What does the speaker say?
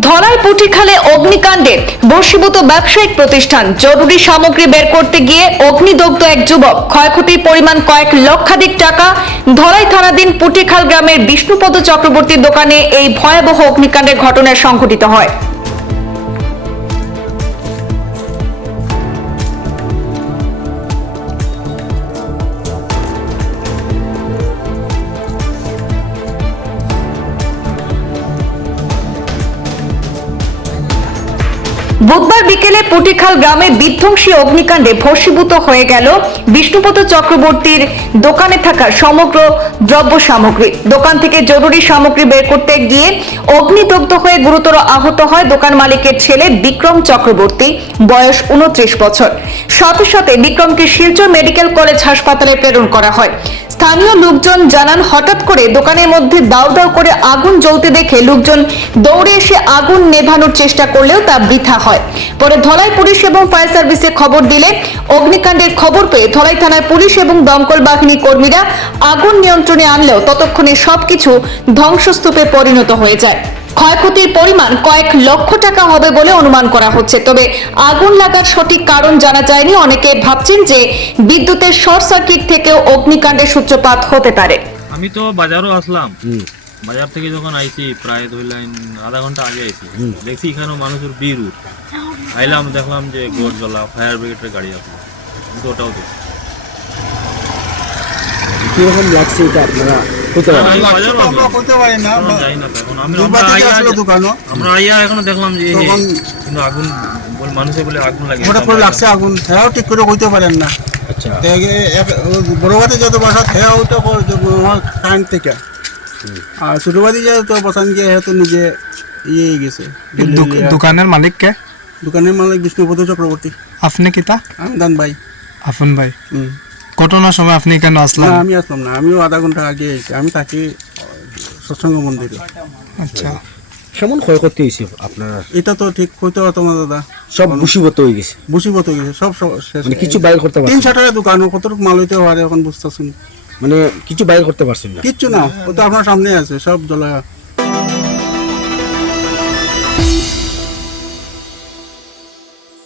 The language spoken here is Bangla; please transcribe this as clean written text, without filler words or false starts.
ধলাই পুটিখালে অগ্নিকাণ্ডে বশীভূত ব্যবসায়িক প্রতিষ্ঠান জরুরি সামগ্রী বের করতে গিয়ে অগ্নিদগ্ধ এক যুবক। ক্ষয়ক্ষতির পরিমাণ কয়েক লক্ষাধিক টাকা। ধলাই থানাধীন পুটিখাল গ্রামের বিষ্ণুপদ চক্রবর্তীর দোকানে এই ভয়াবহ অগ্নিকাণ্ডের ঘটনা সংঘটিত হয়। বুধবার বিকেলে পুটিখাল গ্রামে বিধ্বংসী অগ্নিকাণ্ডে ভস্মীভূত হয়ে গেল বিষ্ণুপদ চক্রবর্তীর দোকানে থাকা সমগ্র দ্রব্য সামগ্রী। দোকান থেকে জরুরি সামগ্রী বের করতে গিয়ে অগ্নিদগ্ধ হয়ে গুরুতর আহত হয় দোকান মালিকের ছেলে বিক্রম চক্রবর্তী, বয়স 29 বছর। সাথে সাথে বিক্রমকে শিলচর মেডিকেল কলেজ হাসপাতালে প্রেরণ করা হয়। স্থানীয় লোকজন জানান, হঠাৎ করে দোকানের মধ্যে দাউ দাউ করে আগুন জ্বলতে দেখে লোকজন দৌড়ে এসে আগুন নেভানোর চেষ্টা করলেও তা বৃথা হয়। পরে ধলাই পুলিশ এবং ফায়ার সার্ভিসে খবর দিলে অগ্নিকাণ্ডের খবর পেয়ে ধলাই থানার পুলিশ এবং দমকল বাহিনী কর্মীরা আগুন নিয়ন্ত্রণে আনলেও ততক্ষণে সবকিছু ধ্বংসস্তূপে পরিণত হয়ে যায়। ক্ষয়ক্ষতির পরিমাণ কয়েক লক্ষ টাকা হবে বলে অনুমান করা হচ্ছে। তবে আগুন লাগার সঠিক কারণ জানা যায়নি। অনেকে ভাবছেন যে বিদ্যুতের শর্ট সার্কিট থেকেও অগ্নিকাণ্ডের সূত্রপাত হতে পারে। আমি তো বাজারও আসলাম, বাজার থেকে যখন আইছি প্রায় ধরলেন আধা ঘন্টা আগে আইছি, দেখছি এখানেও মানুষের ভিড়। আইলাম, দেখলাম যে গোড় জ্বলা, ফায়ার ব্রিগেডের গাড়ি আসলো, কিন্তু ওটাও দেখছি। কিরকম লাগছে এটা আপনারা আমরা আইয়া এখনো দেখলাম যে কিন্তু আগুন মানুষের বলে আগুন লাগে হঠাৎ করে লাগছে আগুন, হেরাও ঠিক করে কইতে পারেন না। আচ্ছা, বড়বাদী যত বাসা হেরা ওইটা কারেন্ট থেকে, আর ছোটবাদী যত বসান গিয়ে তো নিজে ইয়ে গেছে। দোকানের মালিক কে? দোকানের মালিক বিষ্ণুপদ চক্রবর্তী। আপনি কিতা? আমি দান ভাই। আপন ভাই। ঘটনার সময় আপনি কেন আসলেন? না, আমি আসলাম না, আমিও আধা ঘন্টা আগে এসেছি। আমি থাকি সৎসঙ্গ মন্দিরে। আচ্ছা, কেমন ক্ষয়ক্ষতি হয়েছে আপনার? এটা তো ঠিক কইতে পারতো না দাদা, সব মুসিবত হয়ে গেছে, মুসিবত হয়ে গেছে, সব শেষ। মানে কিছু বাইর করতে পারছেন? 3 শাটারের দোকান, কতটুকু মাল হইতে পারে এখন বুঝতেছেন? মানে কিছু বাইর করতে পারছেন না? কিচ্ছু না, ও তো আপনার সামনে আছে, সব জ্বলা